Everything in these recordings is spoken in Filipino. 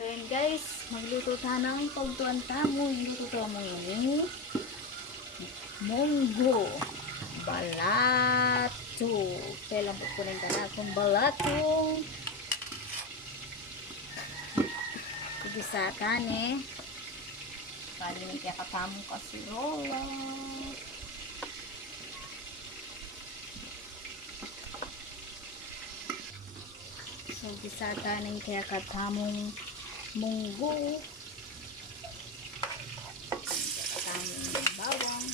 So yun guys, magluto tayo ng pagtuan tamo. Luto tayo mo yung munggo balato. Kailan po kunin ka na itong balato. Kubisakan eh. Kalimin kaya katamong kasirola. So bisakan ng kaya katamong munggo. Katamong bawang.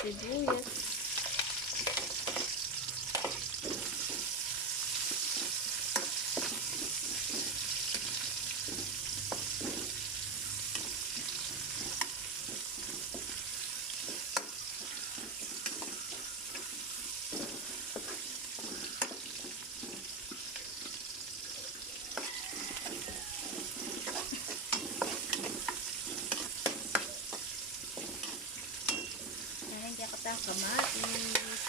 Sibuyas. Kaya kita kamatis.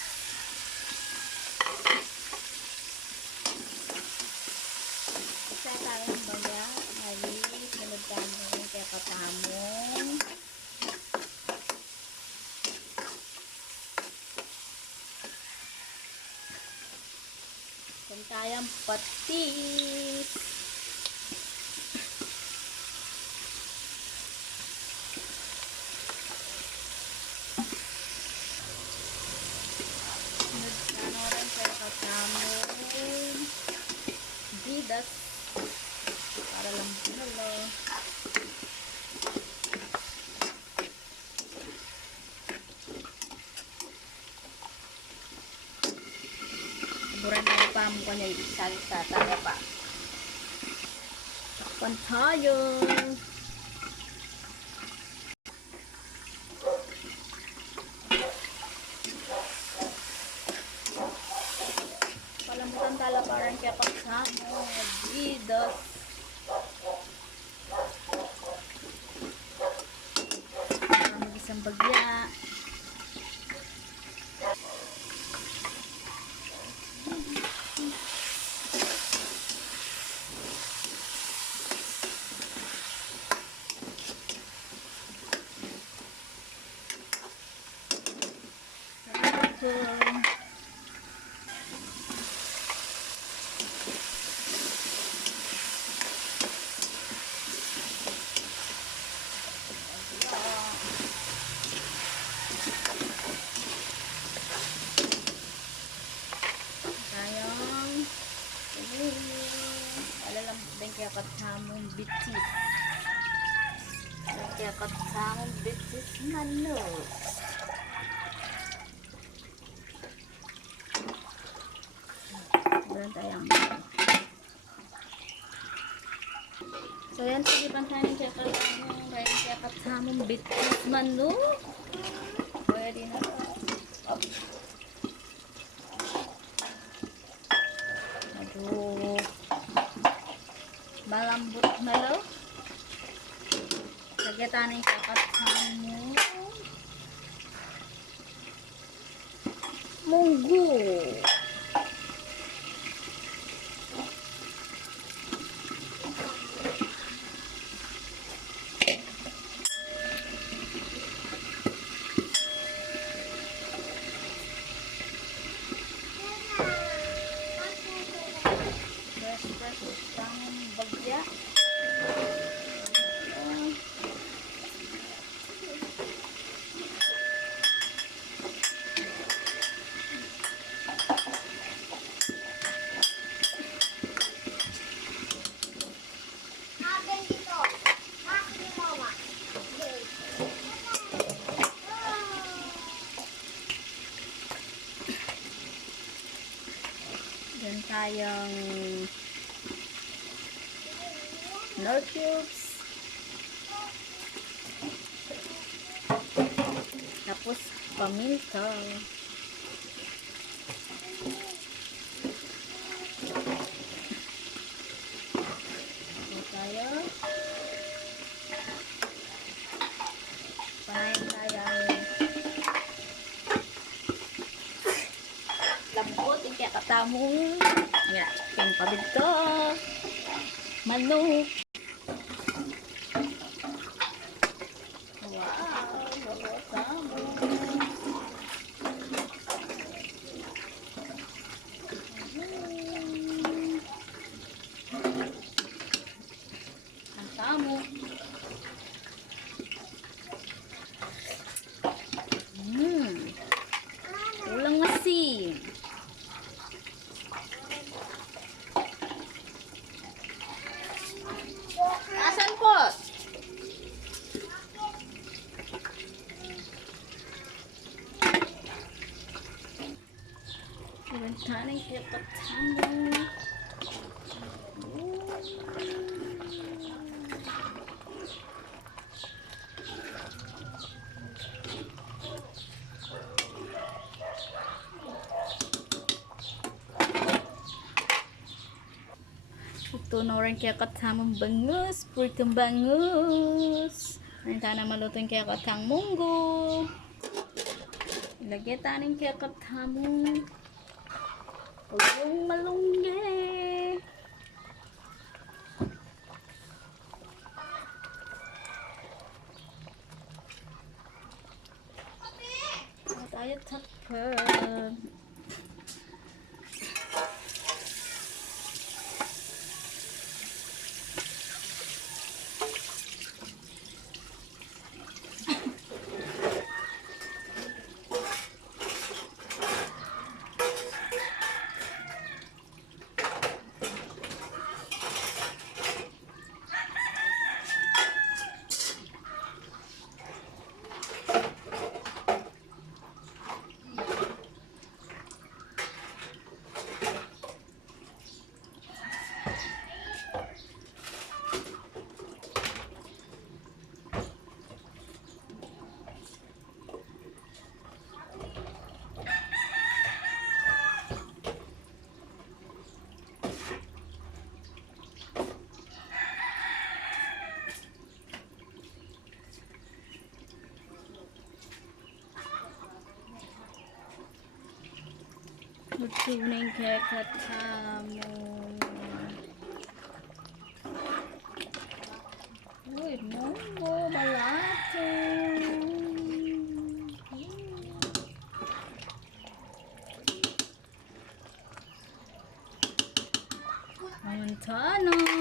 Isa tayong baya. Ay, sunod tayo ng kaya katamong. Kung tayong patis. Gidas para lang pinalo. Buran na pa mo kanya salsa tayo pa. Takpan tayo. Palamutan tala parang kaya pagsamo. Gidas. Mag-isang bagya. Alalang kaya katamong bitis. Kaya katamong bitis manok. Meron tayong so yan, sige pang tayo kaya katamong bitis manok. Pwede na. Aduh, malambot na lo. Lagyan ng kakatamo. Munggo. Fresh tangan bagya. Dan tayong Knorr cubes. Tapos, paminta. Ito tayo. Panayin tayo. Lambot, yung kaya katamo. Nga, yung pabito. Manok. Tamo. Ulang asin. Asan po? Iwantanin kaya patamo. Ito na rin kaya katamang bangus. Purkang bangus. Nanti na maluto yung kaya katang munggo. Ilagay tanin kaya katamang ulong malunggay. Tayo takpan. Luto na yung kaya katamo. Uy, munggo, balato. Ayun, tanong.